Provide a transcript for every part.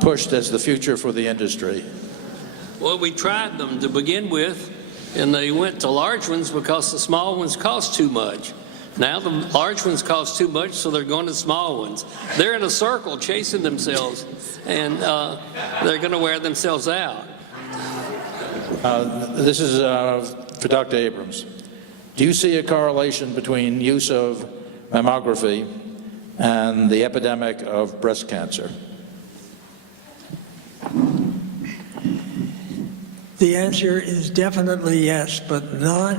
pushed as the future for the industry? Well, we tried them to begin with, and they went to large ones because the small ones cost too much. Now the large ones cost too much, so they're going to small ones. They're in a circle chasing themselves, and they're going to wear themselves out. This is for Dr. Abrams. Do you see a correlation between use of mammography and the epidemic of breast cancer? The answer is definitely yes, but not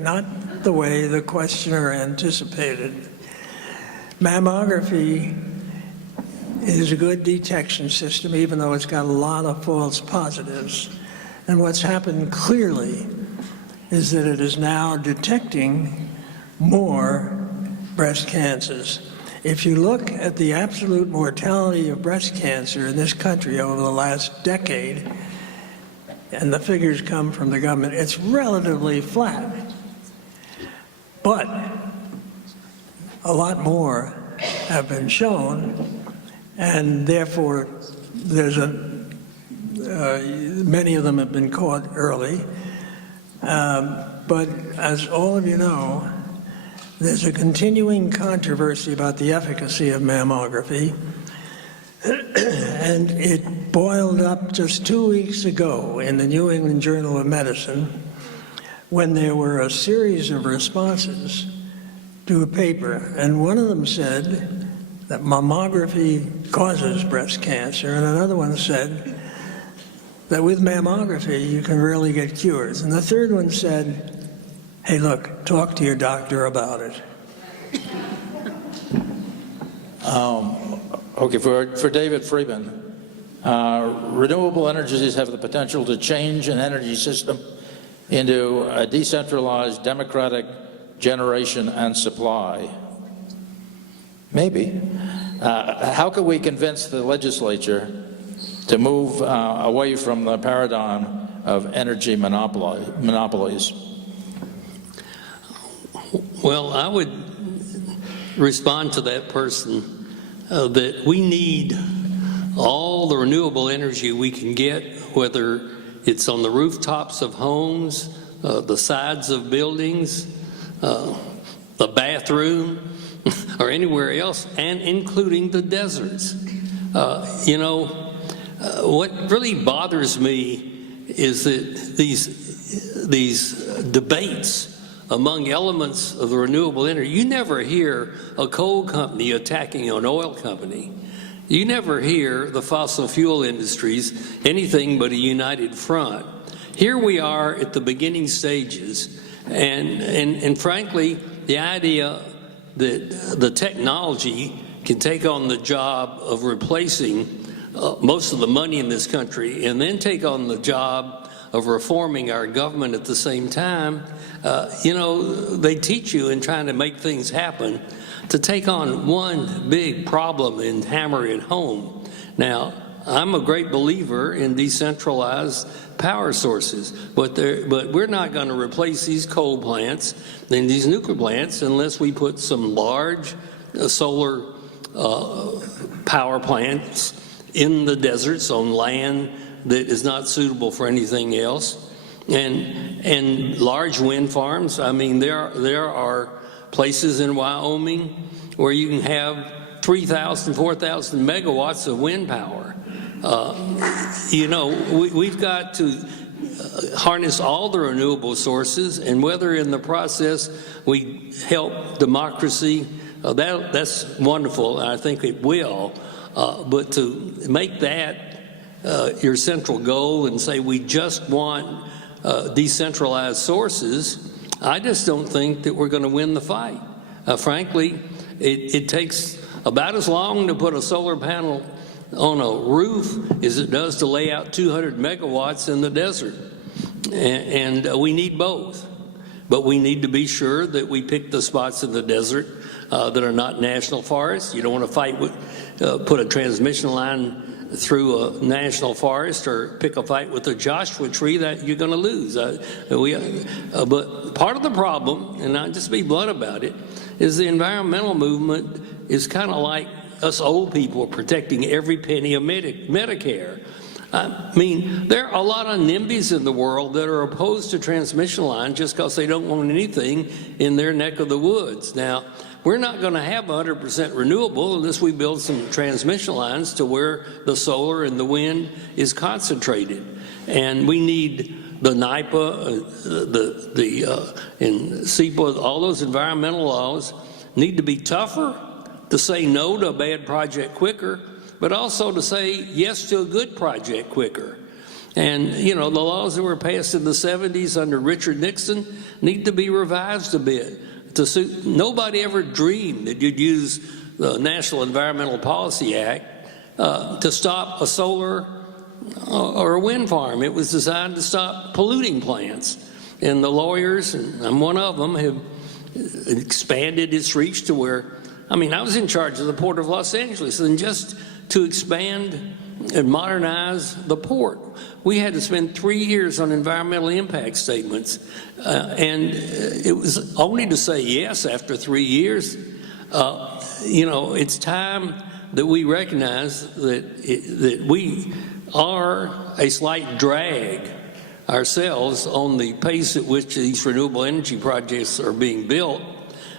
not the way the questioner anticipated. Mammography is a good detection system, even though it's got a lot of false positives. And what's happened clearly is that it is now detecting more breast cancers. If you look at the absolute mortality of breast cancer in this country over the last decade, and the figures come from the government, it's relatively flat. But a lot more have been shown, and therefore many of them have been caught early. But as all of you know, there's a continuing controversy about the efficacy of mammography, and it boiled up just 2 weeks ago in the New England Journal of Medicine when there were a series of responses to a paper, and one of them said that mammography causes breast cancer, and another one said that with mammography you can really get cures, and the third one said, hey, look, talk to your doctor about it. Okay, for David Freeman, renewable energies have the potential to change an energy system into a decentralized democratic generation and supply. Maybe. How can we convince the legislature to move away from the paradigm of energy monopolies? Well, I would respond to that person that we need all the renewable energy we can get, whether it's on the rooftops of homes, the sides of buildings, the bathroom, or anywhere else, and including the deserts. What really bothers me is that these debates among elements of the renewable energy, you never hear a coal company attacking an oil company. You never hear the fossil fuel industries anything but a united front. Here we are at the beginning stages, and frankly, the idea that the technology can take on the job of replacing most of the money in this country and then take on the job of reforming our government at the same time, they teach you in trying to make things happen to take on one big problem and hammer it home. Now, I'm a great believer in decentralized power sources, but we're not going to replace these coal plants and these nuclear plants unless we put some large solar power plants in the deserts on land that is not suitable for anything else, and large wind farms. I mean, there are places in Wyoming where you can have 3,000, 4,000 megawatts of wind power. We've got to harness all the renewable sources, and whether in the process we help democracy, that's wonderful, and I think it will. But to make that your central goal and say we just want decentralized sources, I just don't think that we're going to win the fight. Frankly, it takes about as long to put a solar panel on a roof as it does to lay out 200 megawatts in the desert. And we need both. But we need to be sure that we pick the spots in the desert that are not national forests. You don't want to fight with, put a transmission line through a national forest or pick a fight with a Joshua tree that you're going to lose. But part of the problem, and I'll just be blunt about it, is the environmental movement is kind of like us old people are protecting every penny of Medicare. I mean, there are a lot of NIMBYs in the world that are opposed to transmission lines just because they don't want anything in their neck of the woods. Now, we're not going to have 100% renewable unless we build some transmission lines to where the solar and the wind is concentrated. And we need the NIPA, and SEPA, all those environmental laws need to be tougher to say no to a bad project quicker, but also to say yes to a good project quicker. And, you know, the laws that were passed in the 70s under Richard Nixon need to be revised a bit. Nobody ever dreamed that you'd use the National Environmental Policy Act to stop a solar or a wind farm. It was designed to stop polluting plants. And the lawyers, and I'm one of them, have expanded its reach to where, I mean, I was in charge of the Port of Los Angeles, and just to expand and modernize the port, we had to spend 3 years on environmental impact statements. And it was only to say yes after 3 years. You know, it's time that we recognize that we are a slight drag ourselves on the pace at which these renewable energy projects are being built,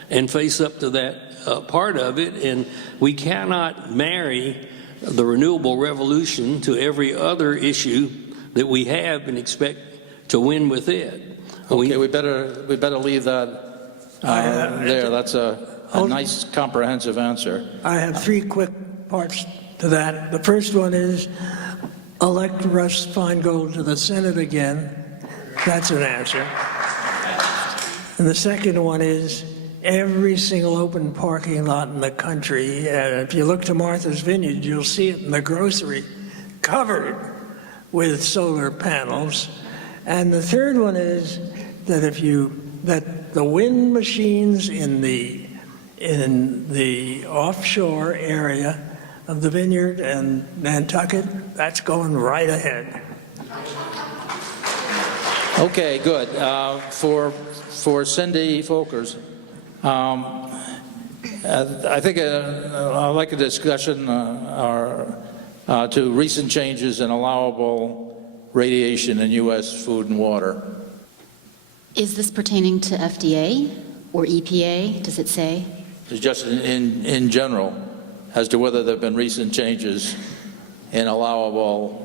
and face up to that part of it. And we cannot marry the renewable revolution to every other issue that we have and expect to win with it. Okay, we better leave that there. That's a nice comprehensive answer. I have 3 quick parts to that. The first one is elect Russ Feingold to the Senate again. That's an answer. And the second one is every single open parking lot in the country, if you look to Martha's Vineyard, you'll see it in the grocery, covered with solar panels. And the third one is that that the wind machines in the offshore area of the vineyard and Nantucket, that's going right ahead. Okay, good. For Cindy Folkers, I think I'd like a discussion to recent changes in allowable radiation in U.S. food and water. Is this pertaining to FDA or EPA? Does it say? It's just in general, as to whether there have been recent changes in allowable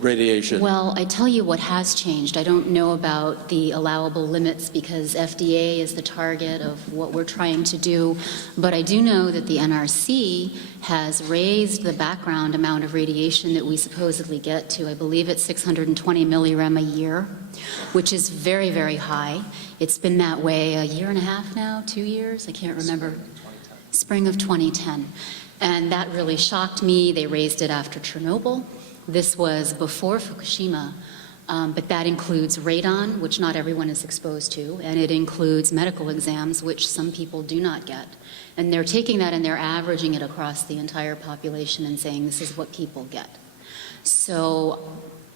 radiation. Well, I tell you what has changed. I don't know about the allowable limits because FDA is the target of what we're trying to do, but I do know that the NRC has raised the background amount of radiation that we supposedly get to. I believe it's 620 millirem a year, which is very, very high. It's been that way a year and a half now, 2 years, I can't remember. Spring of 2010. And that really shocked me. They raised it after Chernobyl. This was before Fukushima, but that includes radon, which not everyone is exposed to, and it includes medical exams, which some people do not get. And they're taking that and they're averaging it across the entire population and saying this is what people get. So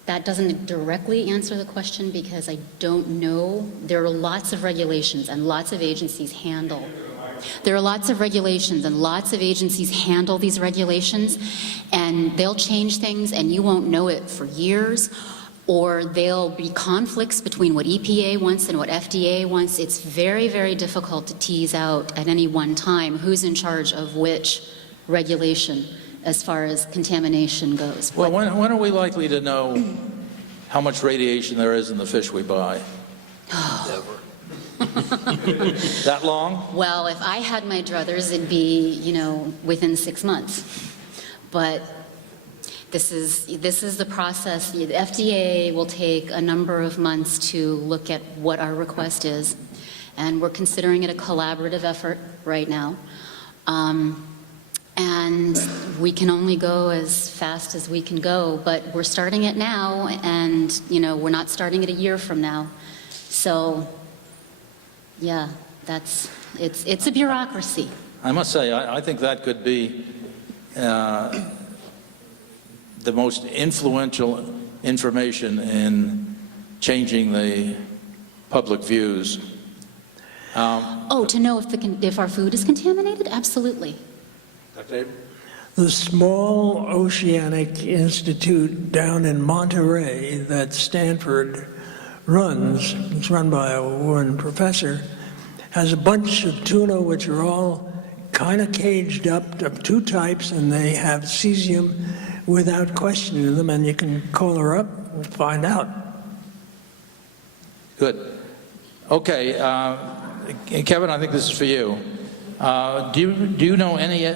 that doesn't directly answer the question because I don't know. There are lots of regulations and lots of agencies handle. There are lots of regulations and lots of agencies handle these regulations, and they'll change things and you won't know it for years, or there'll be conflicts between what EPA wants and what FDA wants. It's very, very difficult to tease out at any one time who's in charge of which regulation as far as contamination goes. Well, when are we likely to know how much radiation there is in the fish we buy? Never. That long? Well, if I had my druthers, it'd be, within 6 months. But this is the process. The FDA will take a number of months to look at what our request is, and we're considering it a collaborative effort right now. And we can only go as fast as we can go, but we're starting it now, and we're not starting it a year from now. So. Yeah, it's a bureaucracy. I must say, I think that could be the most influential information in changing the public views. To know if our food is contaminated? Absolutely. Dave. The small oceanic institute down in Monterey that Stanford runs, it's run by a woman professor, has a bunch of tuna which are all kind of caged up of two types, and they have cesium without questioning them, and you can call her up and find out. Good. Okay, Kevin, I think this is for you. Do you know any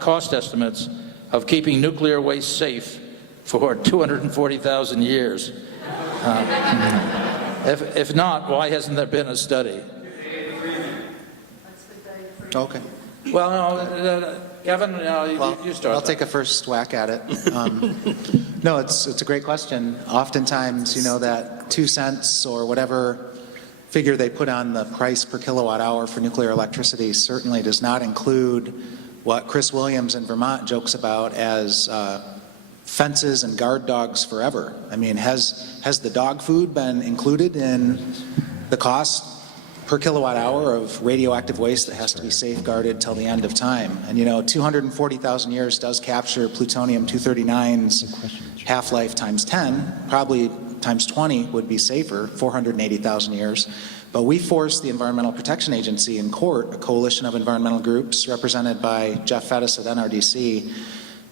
cost estimates of keeping nuclear waste safe for 240,000 years? If not, why hasn't there been a study? Okay. Well, no, Kevin, you start. I'll take a first whack at it. No, it's a great question. Oftentimes, you know, that 2 cents or whatever figure they put on the price per kilowatt hour for nuclear electricity certainly does not include what Chris Williams in Vermont jokes about as fences and guard dogs forever. I mean, has the dog food been included in the cost per kilowatt hour of radioactive waste that has to be safeguarded till the end of time? And you know, 240,000 years does capture plutonium-239's half-life times 10, probably times 20 would be safer, 480,000 years. But we forced the Environmental Protection Agency in court, a coalition of environmental groups represented by Jeff Fettis at NRDC,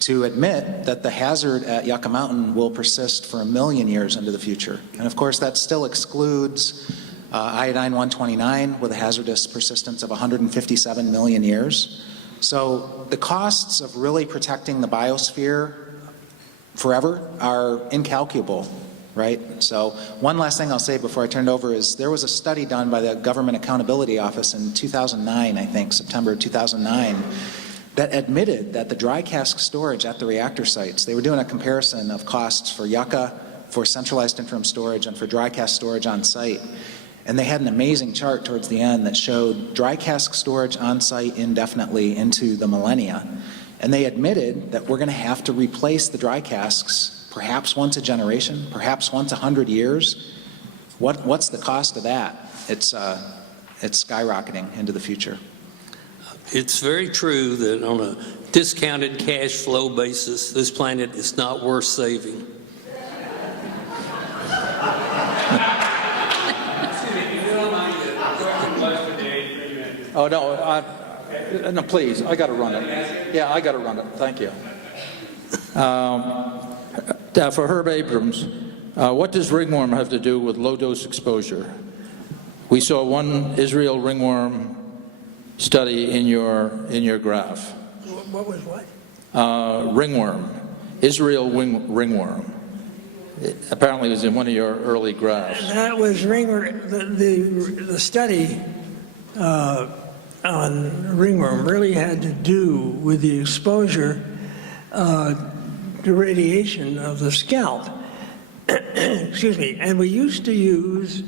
to admit that the hazard at Yucca Mountain will persist for 1 million years into the future. And of course, that still excludes iodine-129 with a hazardous persistence of 157 million years. So the costs of really protecting the biosphere forever are incalculable, right? So one last thing I'll say before I turn it over is there was a study done by the Government Accountability Office in 2009, I think, September 2009, that admitted that the dry cask storage at the reactor sites, they were doing a comparison of costs for Yucca, for centralized interim storage, and for dry cask storage on site. And they had an amazing chart towards the end that showed dry cask storage on site indefinitely into the millennia. And they admitted that we're going to have to replace the dry casks perhaps once a generation, perhaps once 100 years. What's the cost of that? It's skyrocketing into the future. It's very true that on a discounted cash flow basis, this planet is not worth saving. Oh, no, no, please, I got to run it. Yeah, I got to run it. Thank you. For Herb Abrams, what does ringworm have to do with low-dose exposure? We saw one Israel ringworm study in your graph. What was what? Ringworm, Israel ringworm. Apparently, it was in one of your early graphs. That was ringworm. The study on ringworm really had to do with the exposure to radiation of the scalp. Excuse me. And we used to use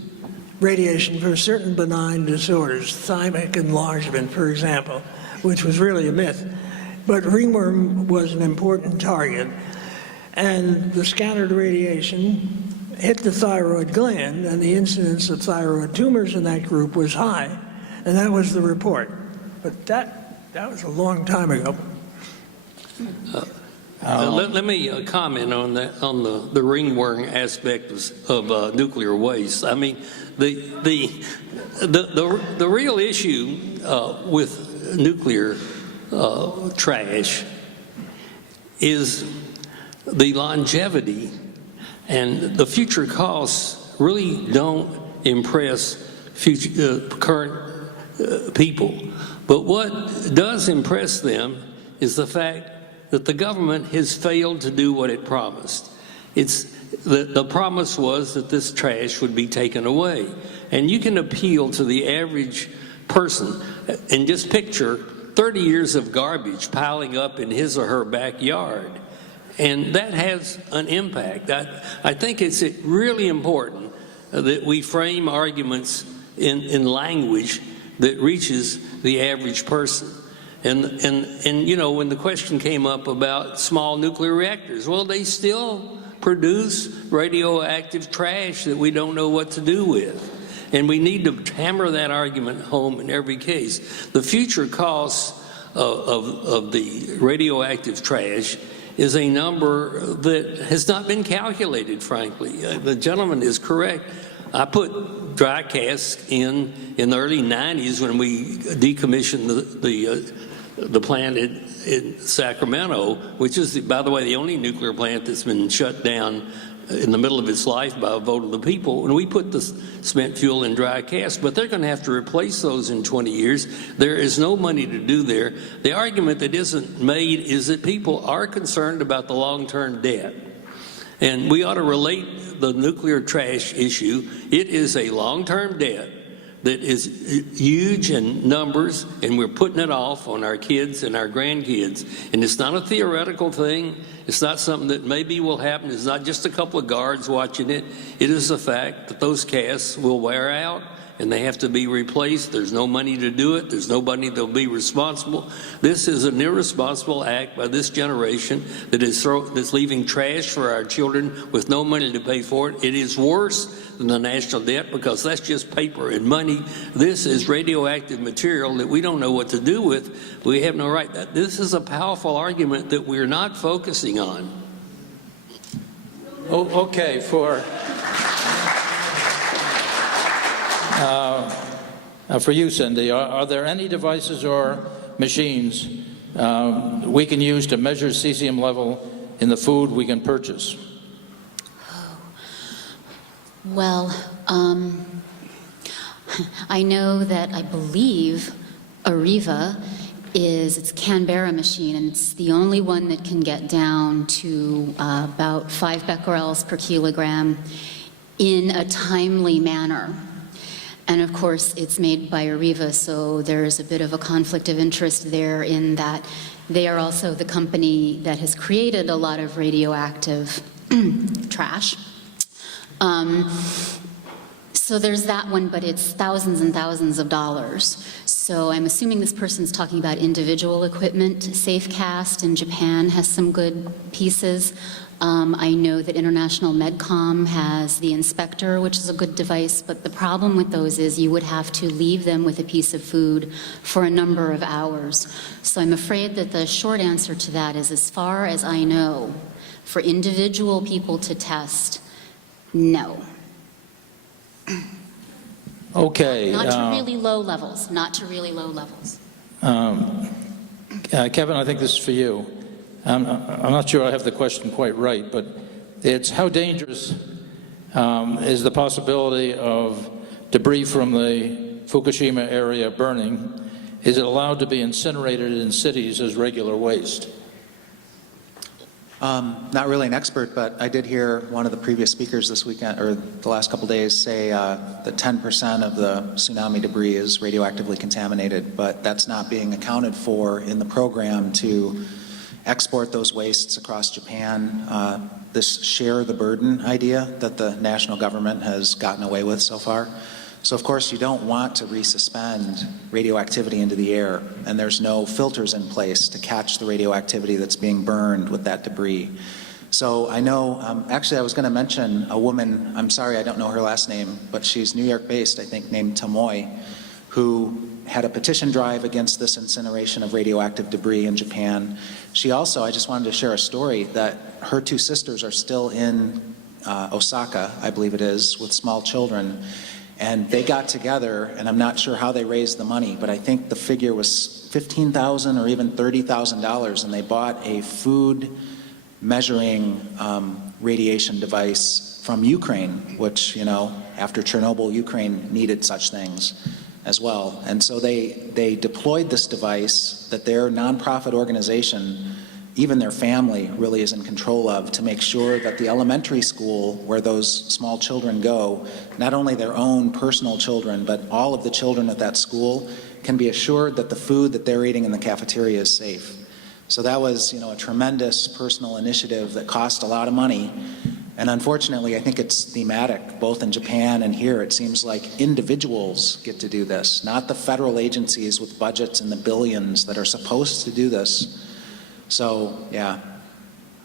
radiation for certain benign disorders, thymic enlargement, for example, which was really a myth. But ringworm was an important target. And the scattered radiation hit the thyroid gland, and the incidence of thyroid tumors in that group was high. And that was the report. But that was a long time ago. Let me comment on that, on the ringworm aspect of nuclear waste. I mean, the real issue with nuclear trash is the longevity, and the future costs really don't impress current people. But what does impress them is the fact that the government has failed to do what it promised. The promise was that this trash would be taken away. And you can appeal to the average person and just picture 30 years of garbage piling up in his or her backyard. And that has an impact. I think it's really important that we frame arguments in language that reaches the average person. And you know, when the question came up about small nuclear reactors, well, they still produce radioactive trash that we don't know what to do with. And we need to hammer that argument home in every case. The future costs of the radioactive trash is a number that has not been calculated, frankly. The gentleman is correct. I put dry casks in the early 90s when we decommissioned the plant in Sacramento, which is, by the way, the only nuclear plant that's been shut down in the middle of its life by a vote of the people. And we put the spent fuel in dry casks, but they're going to have to replace those in 20 years. There is no money to do there. The argument that isn't made is that people are concerned about the long-term debt. And we ought to relate the nuclear trash issue. It is a long-term debt that is huge in numbers, and we're putting it off on our kids and our grandkids. And it's not a theoretical thing. It's not something that maybe will happen. It's not just a couple of guards watching it. It is a fact that those casks will wear out and they have to be replaced. There's no money to do it. There's nobody that'll be responsible. This is an irresponsible act by this generation that's leaving trash for our children with no money to pay for it. It is worse than the national debt because that's just paper and money. This is radioactive material that we don't know what to do with. We have no right. This is a powerful argument that we're not focusing on. Oh, okay, for you, Cindy, are there any devices or machines we can use to measure cesium level in the food we can purchase? Well, I know that I believe Arriva it's a Canberra machine, and it's the only one that can get down to about 5 becquerels per kilogram in a timely manner. And of course, it's made by Arriva, so there's a bit of a conflict of interest there in that they are also the company that has created a lot of radioactive trash. So there's that one, but it's thousands and thousands of dollars. So I'm assuming this person's talking about individual equipment. Safecast in Japan has some good pieces. I know that International MedCom has the Inspector, which is a good device, but the problem with those is you would have to leave them with a piece of food for a number of hours. So I'm afraid that the short answer to that is, as far as I know, for individual people to test, no. Okay. Not to really low levels, not to really low levels. Kevin, I think this is for you. I'm not sure I have the question quite right, but it's how dangerous is the possibility of debris from the Fukushima area burning? Is it allowed to be incinerated in cities as regular waste? Not really an expert, but I did hear one of the previous speakers this weekend, or the last couple days, say that 10% of the tsunami debris is radioactively contaminated, but that's not being accounted for in the program to export those wastes across Japan. This share the burden idea that the national government has gotten away with so far. So of course you don't want to resuspend radioactivity into the air, and there's no filters in place to catch the radioactivity that's being burned with that debris. So I know, actually I was going to mention a woman, I'm sorry I don't know her last name, but she's New York based, I think, named Tamoy, who had a petition drive against this incineration of radioactive debris in Japan. She also, I just wanted to share a story that her 2 sisters are still in Osaka, I believe it is, with small children. And they got together, and I'm not sure how they raised the money, but I think the figure was $15,000 or even $30,000, and they bought a food measuring radiation device from Ukraine, which, you know, after Chernobyl, Ukraine needed such things as well. And so they deployed this device that their nonprofit organization, even their family, really is in control of, to make sure that the elementary school where those small children go, not only their own personal children, but all of the children at that school can be assured that the food that they're eating in the cafeteria is safe. So that was, you know, a tremendous personal initiative that cost a lot of money. And unfortunately, I think it's thematic, both in Japan and here. It seems like individuals get to do this, not the federal agencies with budgets in the billions that are supposed to do this. So, yeah.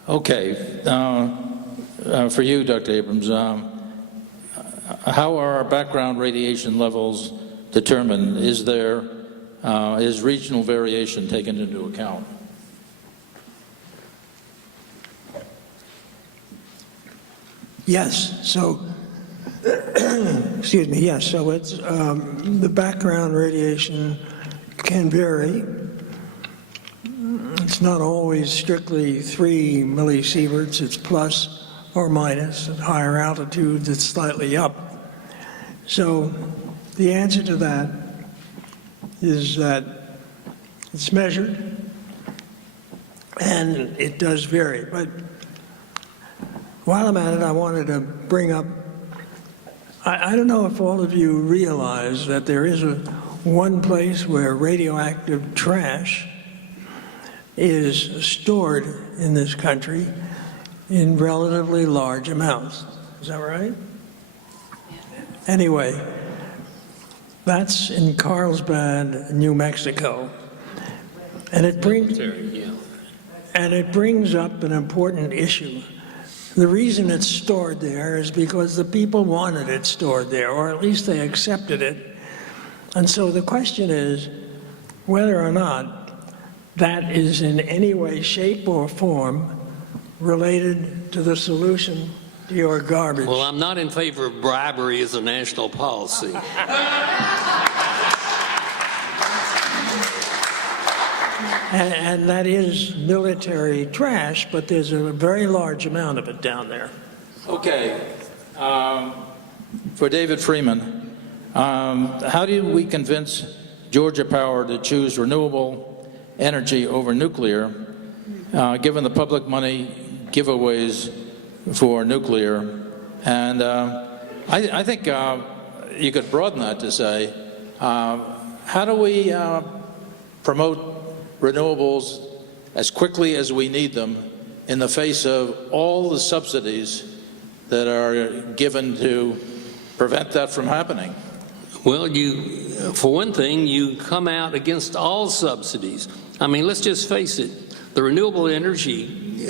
Okay. For you, Dr. Abrams, how are our background radiation levels determined? Is there is regional variation taken into account? Yes, so, excuse me, yes, so it's, the background radiation can vary. It's not always strictly 3 millisieverts, it's plus or minus. At higher altitudes, it's slightly up. So the answer to that is that it's measured, and it does vary. But while I'm at it, I wanted to bring up, I don't know if all of you realize that there is one place where radioactive trash is stored in this country in relatively large amounts. Is that right? Anyway, that's in Carlsbad, New Mexico. And it brings up an important issue. The reason it's stored there is because the people wanted it stored there, or at least they accepted it. And so the question is whether or not that is in any way, shape, or form related to the solution to your garbage. Well, I'm not in favor of bribery as a national policy. And that is military trash, but there's a very large amount of it down there. Okay. For David Freeman, how do we convince Georgia Power to choose renewable energy over nuclear, given the public money giveaways for nuclear? And I think you could broaden that to say, how do we promote renewables as quickly as we need them in the face of all the subsidies that are given to prevent that from happening? Well, for one thing, you come out against all subsidies. I mean, let's just face it, the renewable energy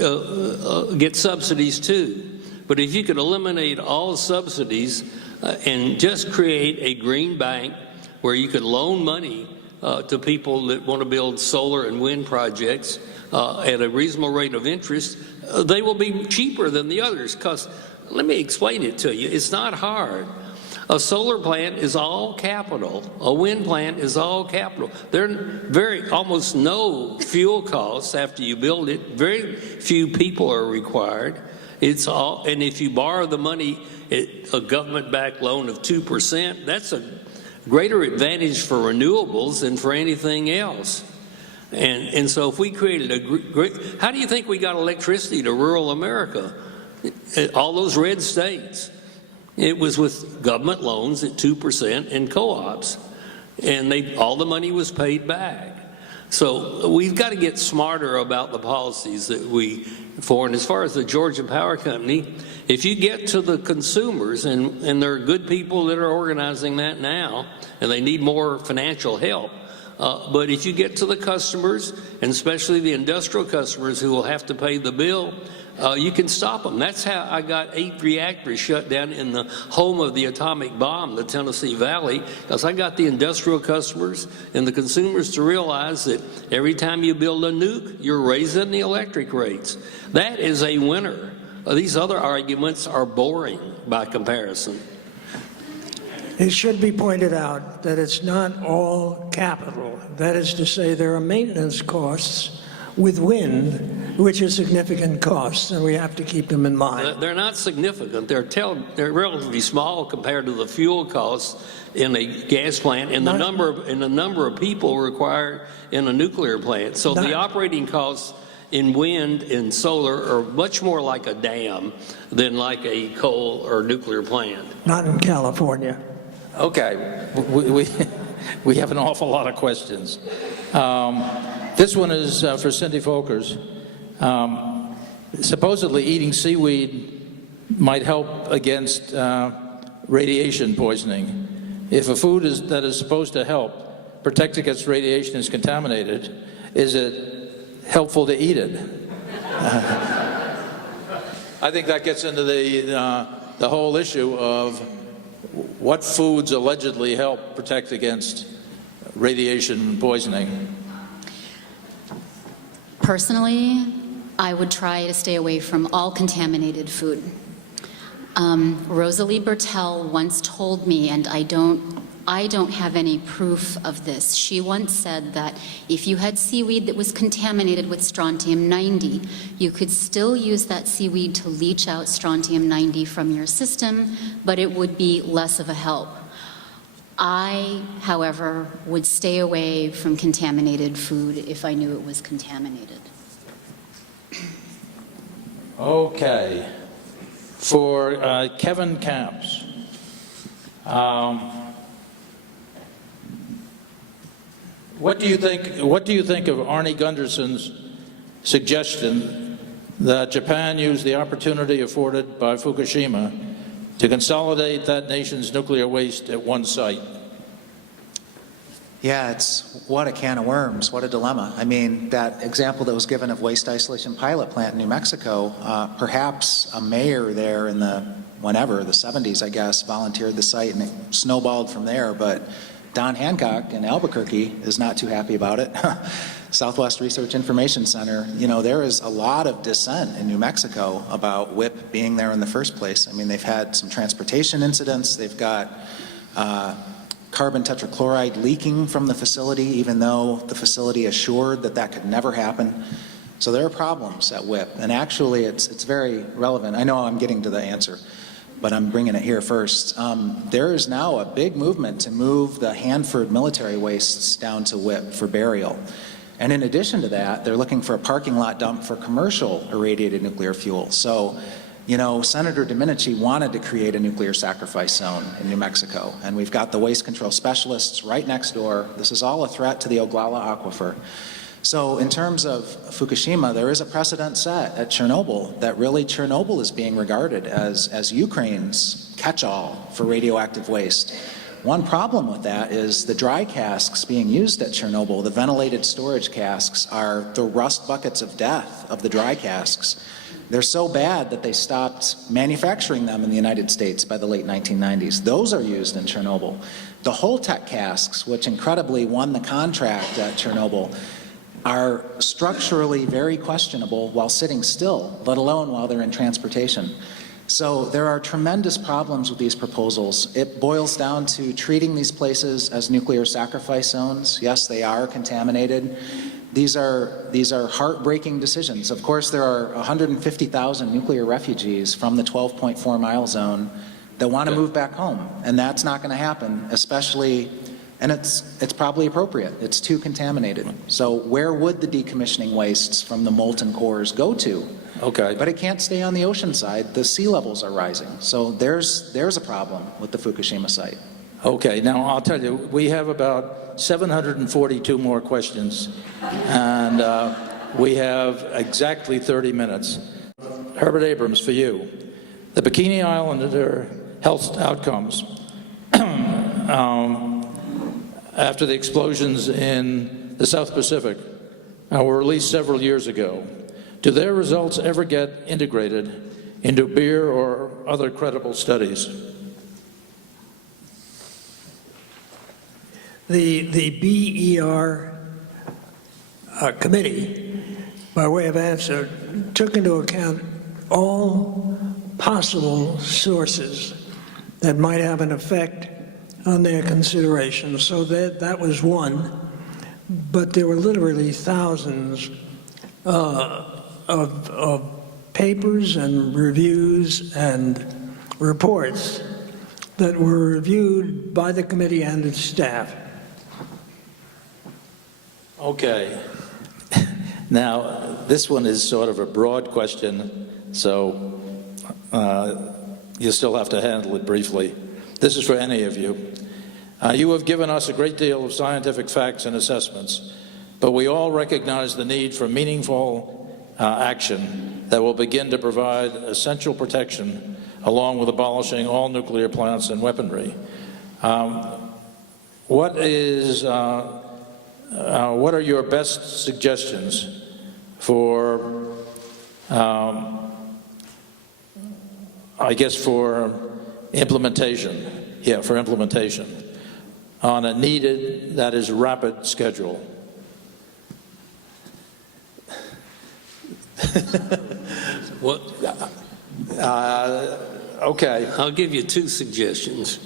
gets subsidies too. But if you could eliminate all subsidies and just create a green bank where you could loan money to people that want to build solar and wind projects at a reasonable rate of interest, they will be cheaper than the others. Because, let me explain it to you, it's not hard. A solar plant is all capital. A wind plant is all capital. There are almost no fuel costs after you build it. Very few people are required. It's all, and if you borrow the money, a government-backed loan of 2%, that's a greater advantage for renewables than for anything else. And so if we created a great, how do you think we got electricity to rural America? All those red states. It was with government loans at 2% and co-ops. And all the money was paid back. So we've got to get smarter about the policies that we for. And as far as the Georgia Power Company, if you get to the consumers, and there are good people that are organizing that now, and they need more financial help, but if you get to the customers, and especially the industrial customers who will have to pay the bill, you can stop them. That's how I got 8 reactors shut down in the home of the atomic bomb, the Tennessee Valley, because I got the industrial customers and the consumers to realize that every time you build a nuke, you're raising the electric rates. That is a winner. These other arguments are boring by comparison. It should be pointed out that it's not all capital. That is to say, there are maintenance costs with wind, which are significant costs, and we have to keep them in mind. They're not significant. They're relatively small compared to the fuel costs in a gas plant and the number of people required in a nuclear plant. So the operating costs in wind and solar are much more like a dam than like a coal or nuclear plant. Not in California. Okay, we have an awful lot of questions. This one is for Cindy Folkers. Supposedly eating seaweed might help against radiation poisoning. If a food that is supposed to help protect against radiation is contaminated, is it helpful to eat it? I think that gets into the whole issue of what foods allegedly help protect against radiation poisoning? Personally, I would try to stay away from all contaminated food. Rosalie Bertell once told me, and I don't have any proof of this. She once said that if you had seaweed that was contaminated with strontium-90, you could still use that seaweed to leach out strontium-90 from your system, but it would be less of a help. I, however, would stay away from contaminated food if I knew it was contaminated. Okay. For Kevin Kamps, what do you think of Arnie Gunderson's suggestion that Japan use the opportunity afforded by Fukushima to consolidate that nation's nuclear waste at one site? Yeah, it's what a can of worms, what a dilemma. I mean, that example that was given of waste isolation pilot plant in New Mexico, perhaps a mayor there in the 70s, I guess, volunteered the site and it snowballed from there, but Don Hancock in Albuquerque is not too happy about it. Southwest Research Information Center, there is a lot of dissent in New Mexico about WIPP being there in the first place. I mean, they've had some transportation incidents, they've got carbon tetrachloride leaking from the facility, even though the facility assured that that could never happen. So there are problems at WIPP, and actually it's very relevant. I know I'm getting to the answer, but I'm bringing it here first. There is now a big movement to move the Hanford military wastes down to WIPP for burial. And in addition to that, they're looking for a parking lot dump for commercial irradiated nuclear fuel. So, Senator Domenici wanted to create a nuclear sacrifice zone in New Mexico, and we've got the waste control specialists right next door. This is all a threat to the Oglala Aquifer. So in terms of Fukushima, there is a precedent set at Chernobyl that really Chernobyl is being regarded as Ukraine's catch-all for radioactive waste. One problem with that is the dry casks being used at Chernobyl, the ventilated storage casks, are the rust buckets of death of the dry casks. They're so bad that they stopped manufacturing them in the United States by the late 1990s. Those are used in Chernobyl. The Holtec casks, which incredibly won the contract at Chernobyl, are structurally very questionable while sitting still, let alone while they're in transportation. So there are tremendous problems with these proposals. It boils down to treating these places as nuclear sacrifice zones. Yes, they are contaminated. These are heartbreaking decisions. Of course, there are 150,000 nuclear refugees from the 12.4 mile zone that want to move back home, and that's not going to happen, especially, and it's probably appropriate. It's too contaminated. So where would the decommissioning wastes from the molten cores go to? Okay. But it can't stay on the ocean side. The sea levels are rising. So there's a problem with the Fukushima site. Okay, now I'll tell you, we have about 742 more questions, and we have exactly 30 minutes. Herbert Abrams, for you. The Bikini Islander health outcomes after the explosions in the South Pacific were released several years ago. Do their results ever get integrated into beer or other credible studies? The BER committee, by way of answer, took into account all possible sources that might have an effect on their considerations. So that was one, but there were literally thousands of papers and reviews and reports that were reviewed by the committee and its staff. Okay. Now, this one is sort of a broad question, so you still have to handle it briefly. This is for any of you. You have given us a great deal of scientific facts and assessments, but we all recognize the need for meaningful action that will begin to provide essential protection along with abolishing all nuclear plants and weaponry. What are your best suggestions for, for implementation? Yeah, for implementation. on a needed, that is rapid schedule? What? Okay. I'll give you two suggestions.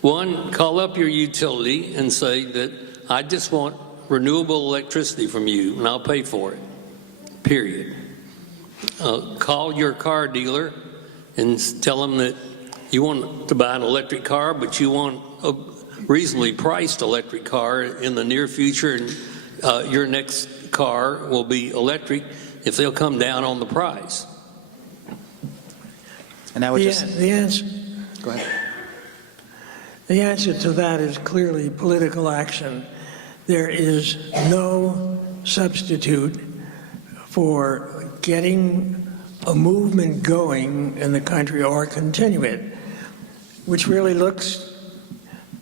One, call up your utility and say that I just want renewable electricity from you, and I'll pay for it, period. Call your car dealer and tell them that you want to buy an electric car, but you want a reasonably priced electric car in the near future, and your next car will be electric if they'll come down on the price. And I would just... The answer, Go ahead. the answer to that is clearly political action. There is no substitute for getting a movement going in the country or continue it, which really looks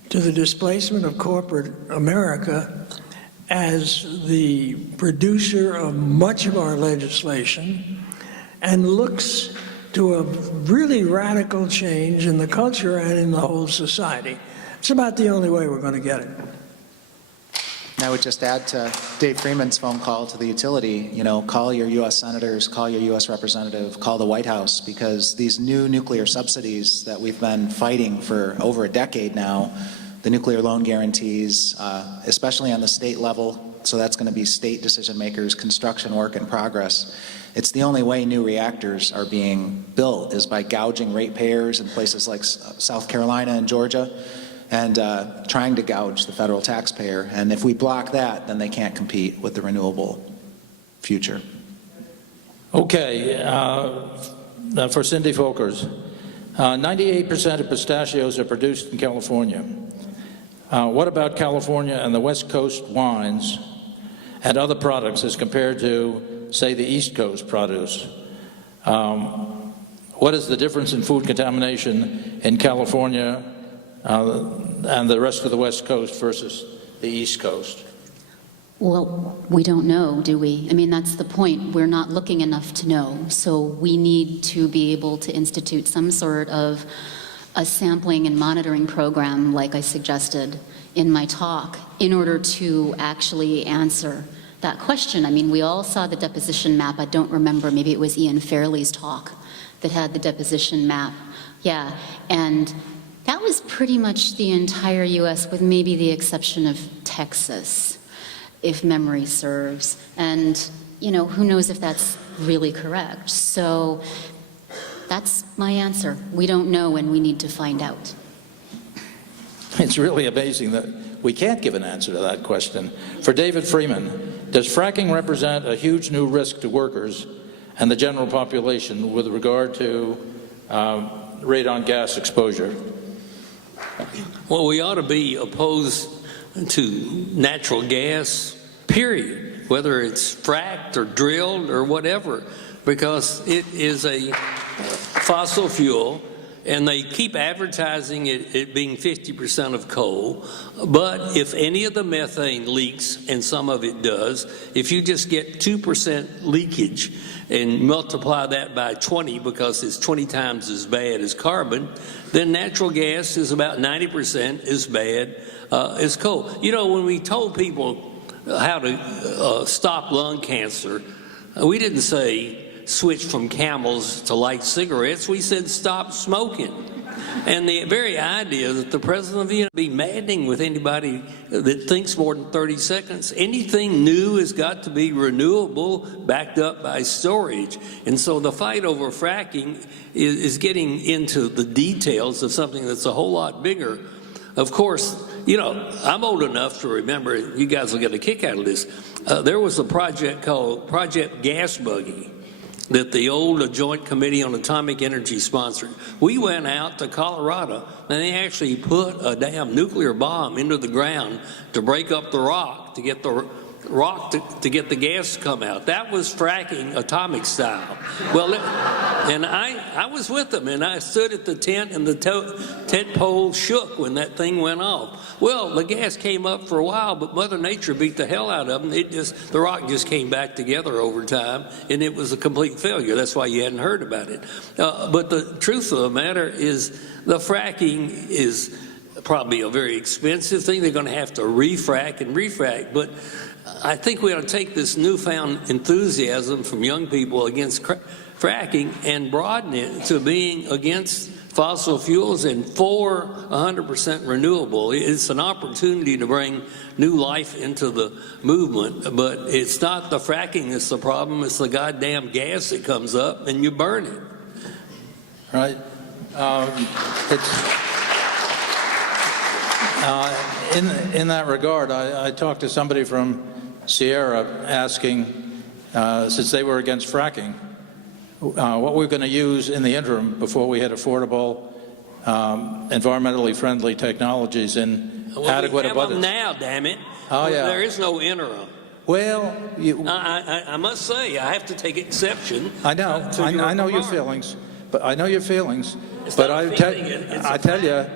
to the displacement of corporate America as the producer of much of our legislation, and looks to a really radical change in the culture and in the whole society. It's about the only way we're going to get it. And I would just add to Dave Freeman's phone call to the utility, call your U.S. senators, call your U.S. representative, call the White House, because these new nuclear subsidies that we've been fighting for over a decade now, the nuclear loan guarantees, especially on the state level, so that's going to be state decision makers, construction work in progress. It's the only way new reactors are being built is by gouging ratepayers in places like South Carolina and Georgia, and trying to gouge the federal taxpayer. And if we block that, then they can't compete with the renewable future. Okay, for Cindy Folkers, 98% of pistachios are produced in California. What about California and the West Coast wines and other products as compared to, say, the East Coast produce? What is the difference in food contamination in California and the rest of the West Coast versus the East Coast? Well, we don't know, do we? I mean, that's the point. We're not looking enough to know. So we need to be able to institute some sort of a sampling and monitoring program, like I suggested in my talk, in order to actually answer that question. I mean, we all saw the deposition map. I don't remember, maybe it was Ian Fairley's talk that had the deposition map. Yeah, and that was pretty much the entire US, with maybe the exception of Texas, if memory serves. And, who knows if that's really correct. So that's my answer. We don't know, and we need to find out. It's really amazing that we can't give an answer to that question. For David Freeman, does fracking represent a huge new risk to workers and the general population with regard to radon gas exposure? Well, we ought to be opposed to natural gas, period, whether it's fracked or drilled or whatever, because it is a fossil fuel, and they keep advertising it being 50% of coal. But if any of the methane leaks, and some of it does, if you just get 2% leakage and multiply that by 20, because it's 20 times as bad as carbon, then natural gas is about 90% as bad as coal. When we told people how to stop lung cancer, we didn't say switch from Camels to light cigarettes. We said stop smoking. And the very idea that the President of the United States be maddening with anybody that thinks more than 30 seconds. Anything new has got to be renewable, backed up by storage. And so the fight over fracking is getting into the details of something that's a whole lot bigger. Of course, I'm old enough to remember, you guys will get a kick out of this. There was a project called Project Gas Buggy that the old Joint Committee on Atomic Energy sponsored. We went out to Colorado, and they actually put a damn nuclear bomb into the ground to break up the rock, to get the rock to get the gas to come out. That was fracking atomic style. Well, and I was with them, and I stood at the tent, and the tent pole shook when that thing went off. Well, the gas came up for a while, but Mother Nature beat the hell out of them. The rock just came back together over time, and it was a complete failure. That's why you hadn't heard about it. But the truth of the matter is the fracking is probably a very expensive thing. They're going to have to refrac and refrac. But I think we ought to take this newfound enthusiasm from young people against fracking and broaden it to being against fossil fuels and for 100% renewable. It's an opportunity to bring new life into the movement, but it's not the fracking that's the problem, it's the goddamn gas that comes up and you burn it. Right? In that regard, I talked to somebody from Sierra asking, since they were against fracking, what we're going to use in the interim before we had affordable, environmentally friendly technologies in adequate abundance. We have them now, damn it. Oh, yeah. There is no interim. Well, I must say, I have to take exception. I know. I know your feelings, but I know your feelings. But I tell you,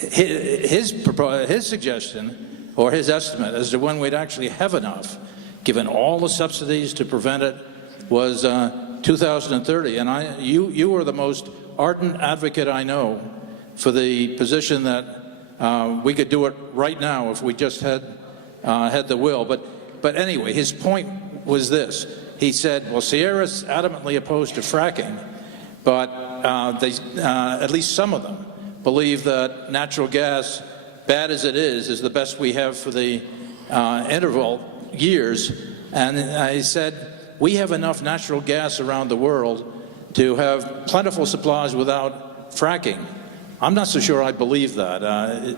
his suggestion or his estimate as to when we'd actually have enough, given all the subsidies to prevent it, was 2030. And you were the most ardent advocate I know for the position that we could do it right now if we just had the will. But anyway, his point was this. He said, well, Sierra's adamantly opposed to fracking, but they, at least some of them, believe that natural gas, bad as it is the best we have for the interval years. And I said, we have enough natural gas around the world to have plentiful supplies without fracking. I'm not so sure I believe that.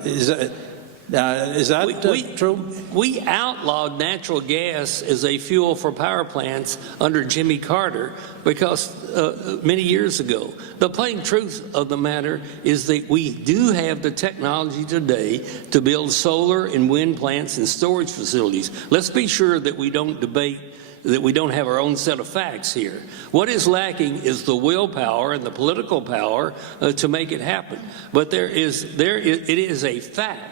Is that true? We outlawed natural gas as a fuel for power plants under Jimmy Carter because many years ago. The plain truth of the matter is that we do have the technology today to build solar and wind plants and storage facilities. Let's be sure that we don't debate, that we don't have our own set of facts here. What is lacking is the willpower and the political power to make it happen. But it is a fact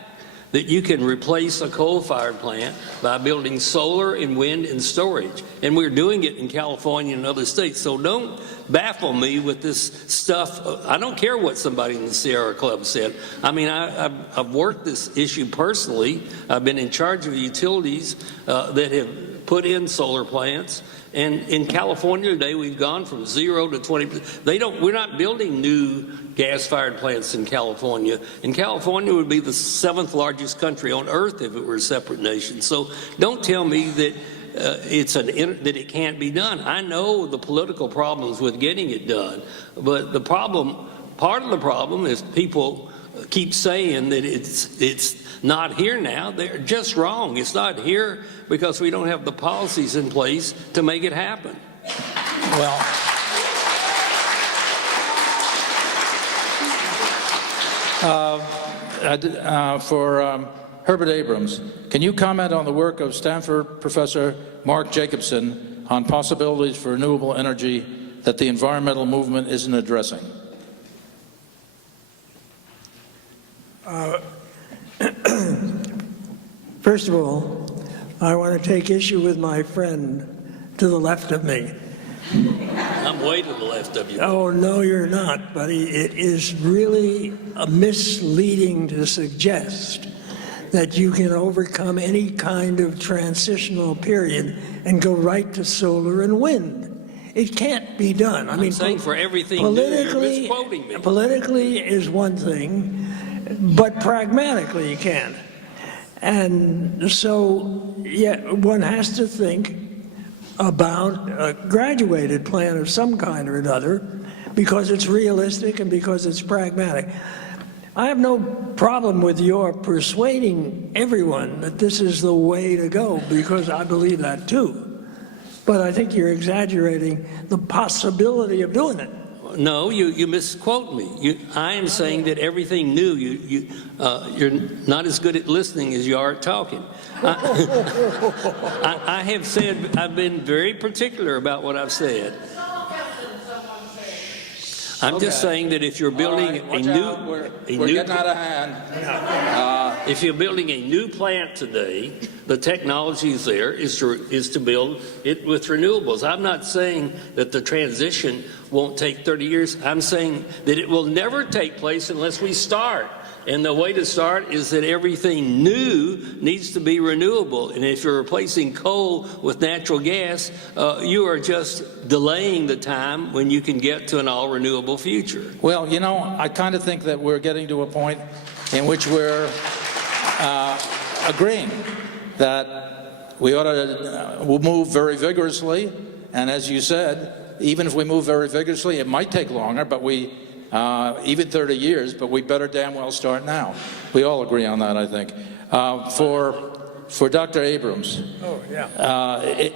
that you can replace a coal-fired plant by building solar and wind and storage. And we're doing it in California and other states. So don't baffle me with this stuff. I don't care what somebody in the Sierra Club said. I mean, I've worked this issue personally. I've been in charge of utilities that have put in solar plants. And in California today, we've gone from 0 to 20%. We're not building new gas-fired plants in California. And California would be the 7th largest country on earth if it were a separate nation. So don't tell me that that it can't be done. I know the political problems with getting it done, but the problem, part of the problem is people keep saying that it's not here now. They're just wrong. It's not here because we don't have the policies in place to make it happen. Well, for Herbert Abrams, can you comment on the work of Stanford professor Mark Jacobson on possibilities for renewable energy that the environmental movement isn't addressing? First of all, I want to take issue with my friend to the left of me. I'm way to the left of you. Oh, no, you're not, buddy. It is really misleading to suggest that you can overcome any kind of transitional period and go right to solar and wind. It can't be done. I'm saying for everything new, you're misquoting me. Politically is one thing, but pragmatically you can't. And so, yeah, one has to think about a graduated plan of some kind or another because it's realistic and because it's pragmatic. I have no problem with your persuading everyone that this is the way to go because I believe that too. But I think you're exaggerating the possibility of doing it. No, you misquote me. I am saying that everything new, you're not as good at listening as you are at talking. I have said, I've been very particular about what I've said. I'm just saying that if you're building we're getting out of hand. If you're building a new plant today, the technology is there is to build it with renewables. I'm not saying that the transition won't take 30 years. I'm saying that it will never take place unless we start. And the way to start is that everything new needs to be renewable. And if you're replacing coal with natural gas, you are just delaying the time when you can get to an all-renewable future. Well, you know, I kind of think that we're getting to a point in which we're agreeing that we ought to move very vigorously. And as you said, even if we move very vigorously, it might take longer, but even 30 years, but we better damn well start now. We all agree on that, I think. For Dr. Abrams,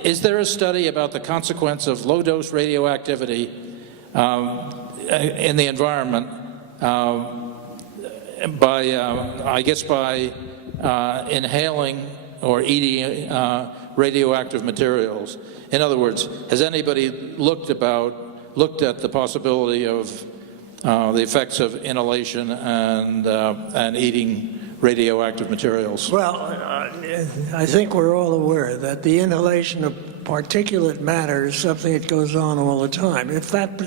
is there a study about the consequence of low-dose radioactivity in the environment by inhaling or eating radioactive materials? In other words, has anybody looked at the possibility of the effects of inhalation and eating radioactive materials? Well, I think we're all aware that the inhalation of particulate matter is something that goes on all the time. If that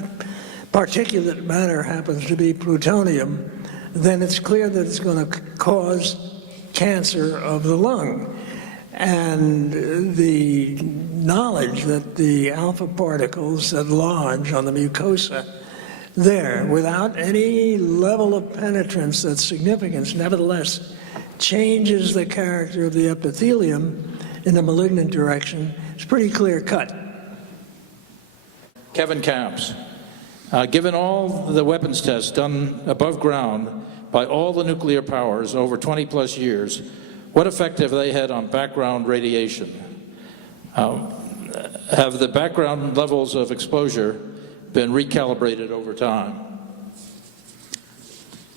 particulate matter happens to be plutonium, then it's clear that it's going to cause cancer of the lung. And the knowledge that the alpha particles that lodge on the mucosa there, without any level of penetrance that's significant, nevertheless changes the character of the epithelium in a malignant direction, it's pretty clear cut. Kevin Kamps, given all the weapons tests done above ground by all the nuclear powers over 20 plus years, what effect have they had on background radiation? Have the background levels of exposure been recalibrated over time?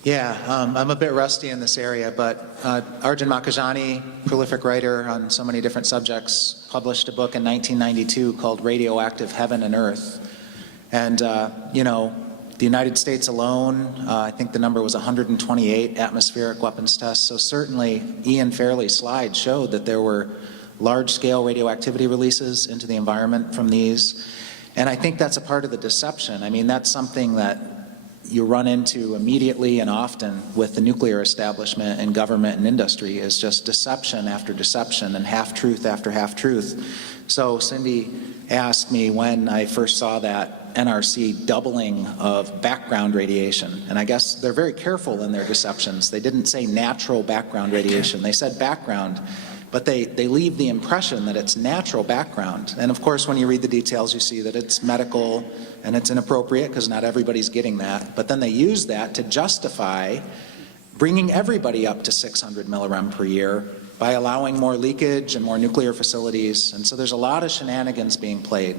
Yeah, I'm a bit rusty in this area, but Arjun Makhijani, prolific writer on so many different subjects, published a book in 1992 called Radioactive Heaven and Earth. And, you know, the United States alone, I think the number was 128 atmospheric weapons tests. So certainly Ian Fairley's slide showed that there were large-scale radioactivity releases into the environment from these. And I think that's a part of the deception. I mean, that's something that you run into immediately and often with the nuclear establishment and government and industry, is just deception after deception and half-truth after half-truth. So Cindy asked me when I first saw that NRC doubling of background radiation, and I guess they're very careful in their deceptions. They didn't say natural background radiation, they said background, but they leave the impression that it's natural background. And of course, when you read the details, you see that it's medical and it's inappropriate because not everybody's getting that. But then they use that to justify bringing everybody up to 600 millirem per year by allowing more leakage and more nuclear facilities. And so there's a lot of shenanigans being played.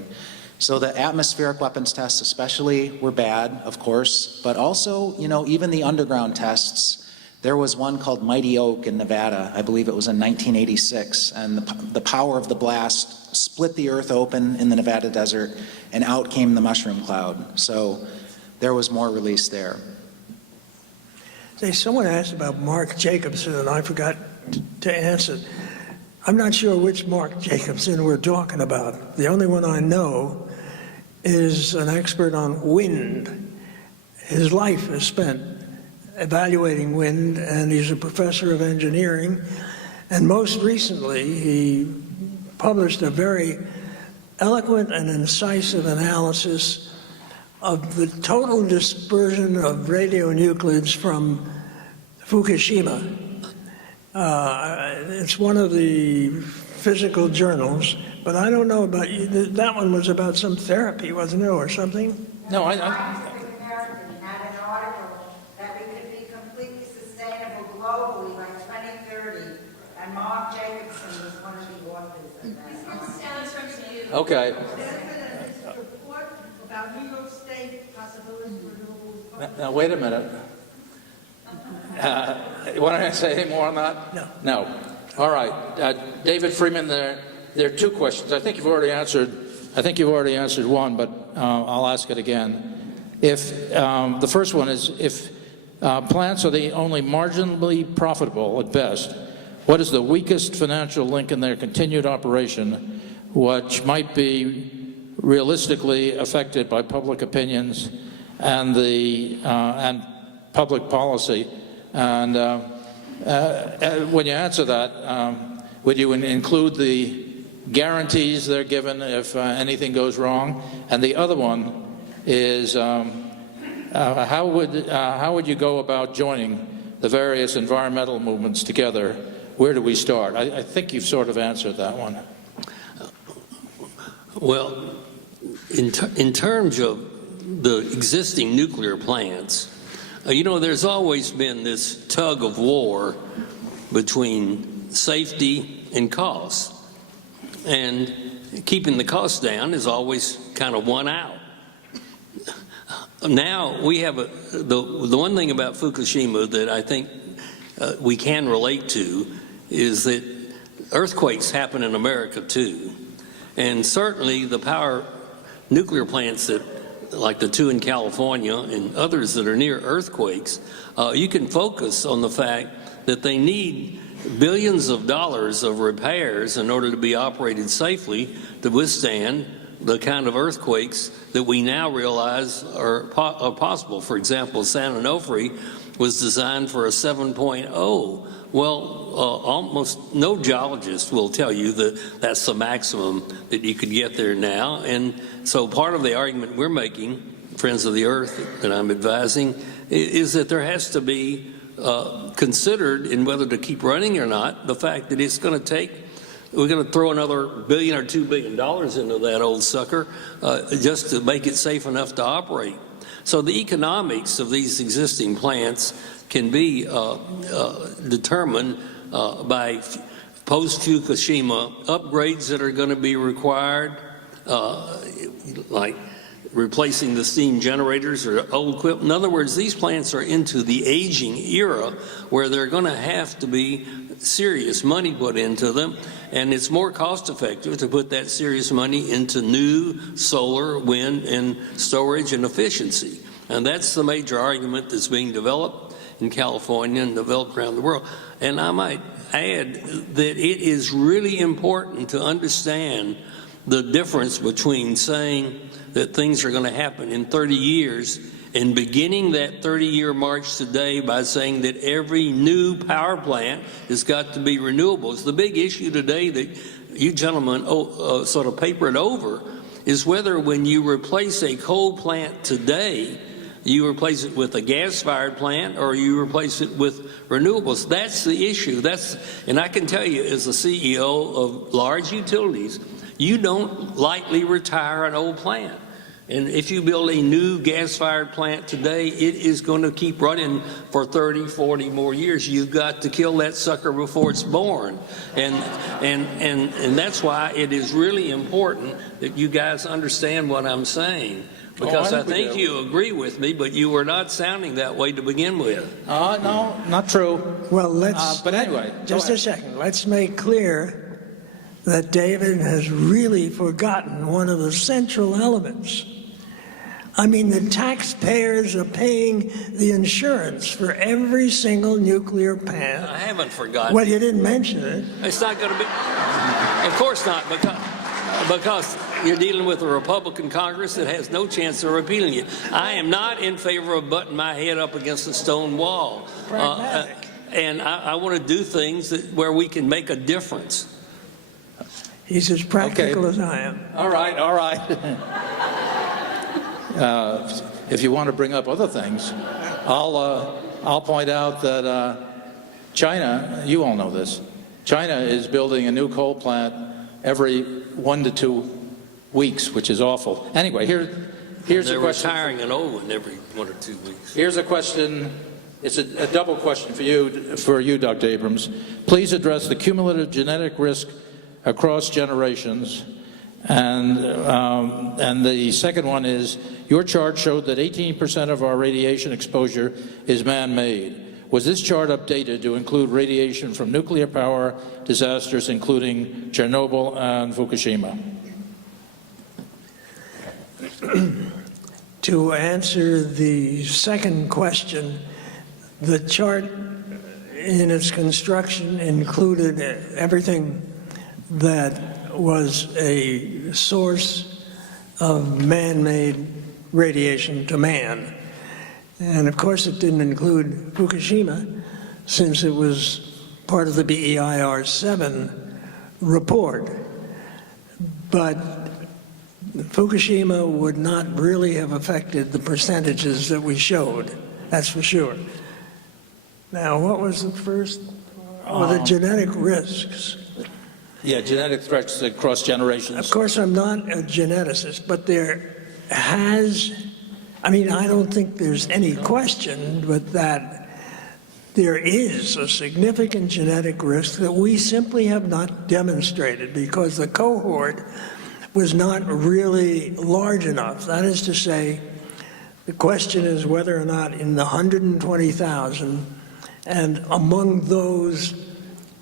So the atmospheric weapons tests especially were bad, of course, but also, you know, even the underground tests. There was one called Mighty Oak in Nevada, I believe it was in 1986, and the power of the blast split the earth open in the Nevada desert, and out came the mushroom cloud. So there was more release there. Say, someone asked about Mark Jacobson, and I forgot to answer. I'm not sure which Mark Jacobson we're talking about. The only one I know is an expert on wind. His life is spent evaluating wind, and he's a professor of engineering. And most recently, he published a very eloquent and incisive analysis of the total dispersion of radionuclides from Fukushima. It's one of the physical journals, but I don't know about you. That one was about some therapy, wasn't it, or something? No, globally by 2030, and Mark Jacobson was one of the authors of that. okay. There's a report about New York State possibilities for renewables. Now, wait a minute. You want to say any more on that? No. No. All right. David Freeman, there are two questions. I think you've already answered one, but I'll ask it again. If the first one is, if plants are the only marginally profitable at best, what is the weakest financial link in their continued operation, which might be realistically affected by public opinions and public policy And when you answer that, would you include the guarantees they're given if anything goes wrong? And the other one is, how would you go about joining the various environmental movements together? Where do we start? I think you've sort of answered that one. Well, in terms of the existing nuclear plants, you know, there's always been this tug of war between safety and cost. And keeping the costs down is always kind of won out. Now we have the one thing about Fukushima that I think we can relate to is that earthquakes happen in America too. And certainly the nuclear plants that, like the two in California and others that are near earthquakes, you can focus on the fact that they need billions of dollars of repairs in order to be operated safely to withstand the kind of earthquakes that we now realize are possible. For example, San Onofre was designed for a 7.0. Well, almost no geologist will tell you that that's the maximum that you could get there now. And so part of the argument we're making, Friends of the Earth, that I'm advising, is that there has to be considered in whether to keep running or not, the fact that it's going to take, we're going to throw another $1 billion or $2 billion into that old sucker just to make it safe enough to operate. So the economics of these existing plants can be determined by post-Fukushima upgrades that are going to be required, like replacing the steam generators or old equipment. In other words, these plants are into the aging era where they're going to have to be serious money put into them, and it's more cost effective to put that serious money into new solar, wind, and storage and efficiency. And that's the major argument that's being developed in California and developed around the world. And I might add that it is really important to understand the difference between saying that things are going to happen in 30 years and beginning that 30-year march today by saying that every new power plant has got to be renewables. The big issue today that you gentlemen sort of papered over is whether when you replace a coal plant today, you replace it with a gas-fired plant or you replace it with renewables. That's the issue. And I can tell you, as a CEO of large utilities, you don't lightly retire an old plant. And if you build a new gas-fired plant today, it is going to keep running for 30, 40 more years. You've got to kill that sucker before it's born. And that's why it is really important that you guys understand what I'm saying. Because I think you agree with me, but you were not sounding that way to begin with. No, not true. Well, but anyway, just a second. Let's make clear that David has really forgotten one of the central elements. I mean, the taxpayers are paying the insurance for every single nuclear plant. I haven't forgotten. Well, you didn't mention it. It's not going to be. Of course not, because you're dealing with a Republican Congress that has no chance of repealing it. I am not in favor of butting my head up against a stone wall. And I want to do things where we can make a difference. He's as practical as I am. All right. If you want to bring up other things, I'll point out that China, you all know this, China is building a new coal plant every 1 to 2 weeks, which is awful. Anyway, here's a question. They're retiring an old one every 1 or 2 weeks. Here's a question. It's a double question for you, Dr. Abrams. Please address the cumulative genetic risk across generations. And the second one is, your chart showed that 18% of our radiation exposure is man-made. Was this chart updated to include radiation from nuclear power disasters, including Chernobyl and Fukushima? To answer the second question, the chart in its construction included everything that was a source of man-made radiation to man. And of course it didn't include Fukushima, since it was part of the BEIR 7 report. But Fukushima would not really have affected the percentages that we showed, that's for sure. Now, what was the first? The genetic risks. Yeah, genetic threats across generations. Of course, I'm not a geneticist, but I don't think there's any question but that there is a significant genetic risk that we simply have not demonstrated because the cohort was not really large enough. That is to say, the question is whether or not in the 120,000 and among those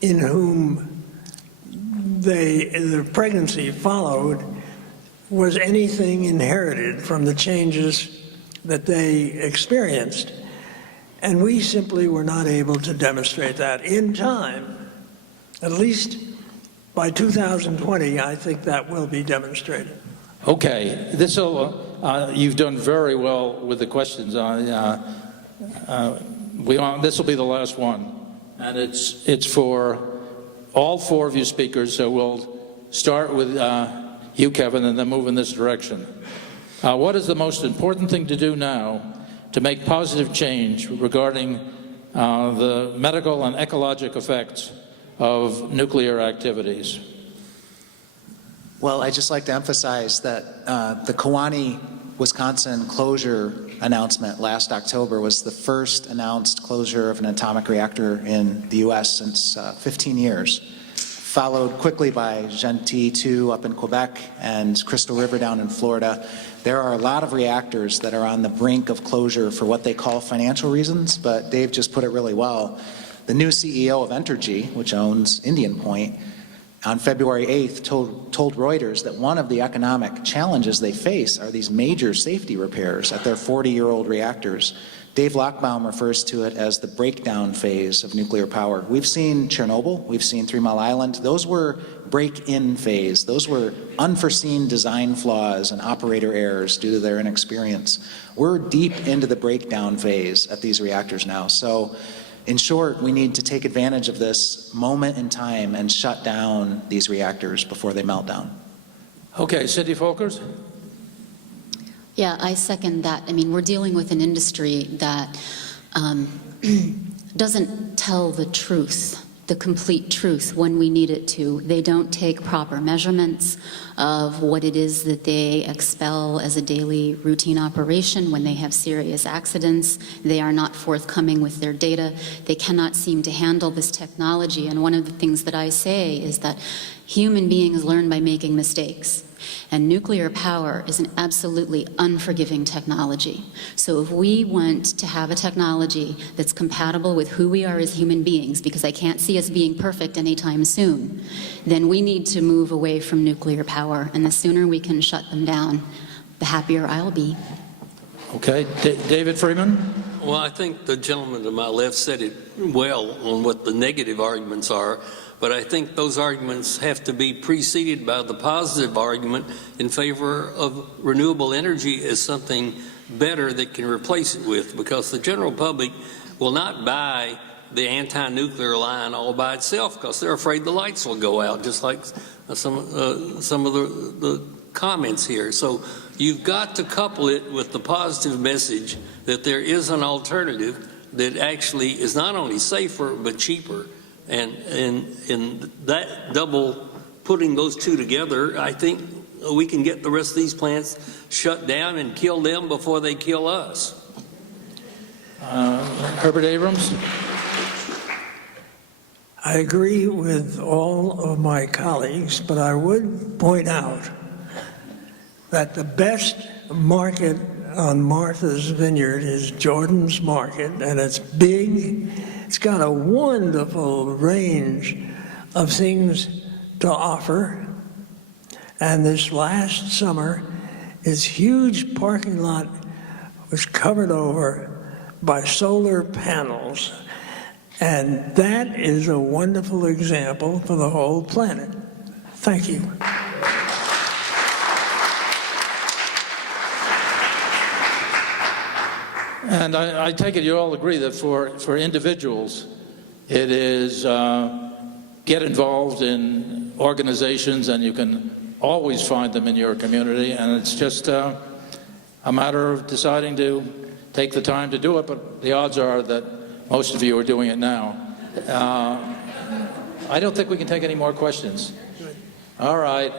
in whom the pregnancy followed, was anything inherited from the changes that they experienced. And we simply were not able to demonstrate that in time. At least by 2020, I think that will be demonstrated. Okay, you've done very well with the questions. This will be the last one, and it's for all four of you speakers. So we'll start with you, Kevin, and then move in this direction. What is the most important thing to do now to make positive change regarding the medical and ecological effects of nuclear activities? Well, I'd just like to emphasize that the Kewaunee, Wisconsin closure announcement last October was the first announced closure of an atomic reactor in the U.S. since 15 years, followed quickly by Gentil 2 up in Quebec and Crystal River down in Florida. There are a lot of reactors that are on the brink of closure for what they call financial reasons, but Dave just put it really well. The new CEO of Entergy, which owns Indian Point, on February 8th told Reuters that one of the economic challenges they face are these major safety repairs at their 40-year-old reactors. Dave Lochbaum refers to it as the breakdown phase of nuclear power. We've seen Chernobyl, we've seen 3 Mile Island. Those were break-in phase. Those were unforeseen design flaws and operator errors due to their inexperience. We're deep into the breakdown phase at these reactors now. So, in short, we need to take advantage of this moment in time and shut down these reactors before they melt down. Okay, Cindy Folkers? Yeah, I second that. I mean, we're dealing with an industry that doesn't tell the truth, the complete truth, when we need it to. They don't take proper measurements of what it is that they expel as a daily routine operation when they have serious accidents. They are not forthcoming with their data. They cannot seem to handle this technology. And one of the things that I say is that human beings learn by making mistakes. And nuclear power is an absolutely unforgiving technology. So if we want to have a technology that's compatible with who we are as human beings, because I can't see us being perfect anytime soon, then we need to move away from nuclear power. And the sooner we can shut them down, the happier I'll be. Okay, David Freeman? Well, I think the gentleman to my left said it well on what the negative arguments are. But I think those arguments have to be preceded by the positive argument in favor of renewable energy as something better that can replace it with, because the general public will not buy the anti-nuclear line all by itself because they're afraid the lights will go out, just like some of the comments here. So you've got to couple it with the positive message that there is an alternative that actually is not only safer but cheaper. And that double, putting those two together, I think we can get the rest of these plants shut down and kill them before they kill us. Herbert Abrams? I agree with all of my colleagues, but I would point out that the best market on Martha's Vineyard is Jordan's Market, and it's big. It's got a wonderful range of things to offer. And this last summer, its huge parking lot was covered over by solar panels. And that is a wonderful example for the whole planet. Thank you. And I take it you all agree that for individuals, It is get involved in organizations, and you can always find them in your community, and it's just a matter of deciding to take the time to do it, but the odds are that most of you are doing it now. I don't think we can take any more questions. All right.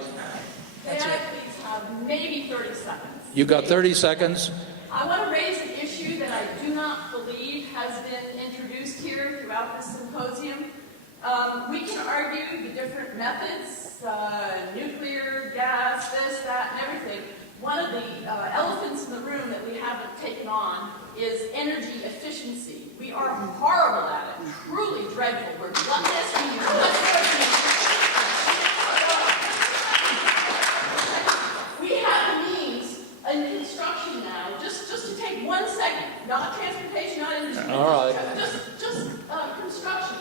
May I please have maybe 30 seconds? You got 30 seconds. I want to raise an issue that I do not believe has been introduced here throughout this symposium. We can argue the different methods, nuclear, gas, this, that, and everything. One of the elephants in the room that we haven't taken on is energy efficiency. We are horrible at it, truly dreadful. We're gluttonous. We have the means in construction now, just to take 1 second, not transportation, not industry, All right. just construction,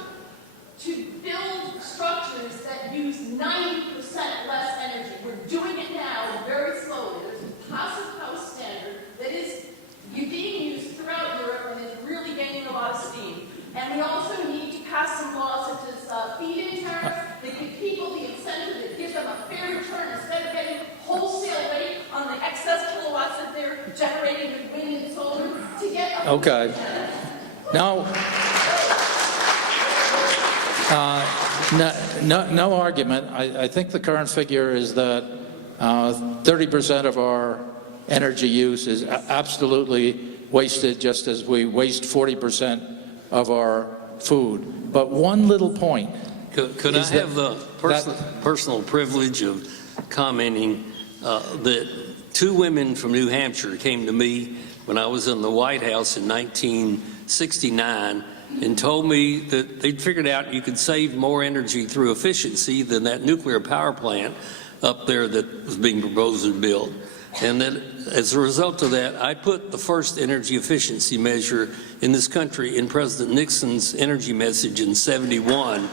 to build structures that use 90% less energy. We're doing it now very slowly. There's a passive house standard that is being used throughout Europe and is really gaining a lot of steam. And we also need to pass some laws such as feed-in tariffs that give people the incentive, that give them a fair return instead of getting wholesale rate on the excess kilowatts that they're generating with wind and solar to get a Okay. Now, no argument. I think the current figure is that 30% of our energy use is absolutely wasted, just as we waste 40% of our food. But one little point. Could I have the personal privilege of commenting that 2 women from New Hampshire came to me when I was in the White House in 1969 and told me that they'd figured out you could save more energy through efficiency than that nuclear power plant up there that was being proposed and built. And that as a result of that, I put the first energy efficiency measure in this country in President Nixon's energy message in '71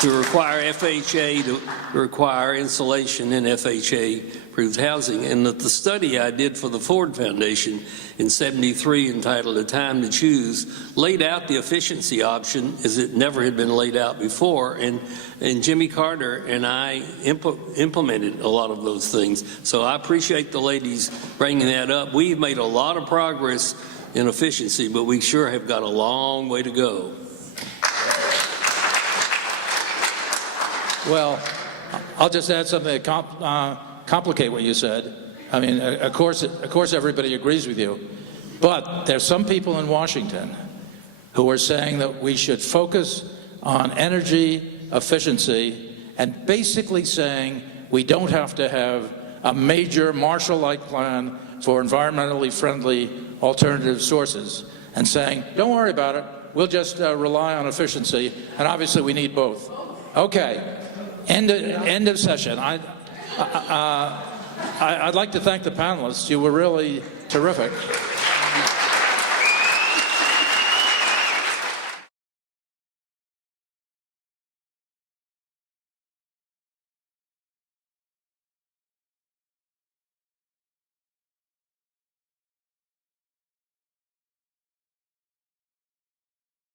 to require FHA to require insulation in FHA-approved housing. And that the study I did for the Ford Foundation in '73, entitled A Time to Choose, laid out the efficiency option as it never had been laid out before. And Jimmy Carter and I implemented a lot of those things. So I appreciate the ladies bringing that up. We've made a lot of progress in efficiency, but we sure have got a long way to go. Well, I'll just add something to complicate what you said. I mean, of course, everybody agrees with you. But there's some people in Washington who are saying that we should focus on energy efficiency and basically saying we don't have to have a major Marshall-like plan for environmentally friendly alternative sources, and saying, don't worry about it, we'll just rely on efficiency, and obviously we need both. Okay, end of session. I'd like to thank the panelists. You were really terrific.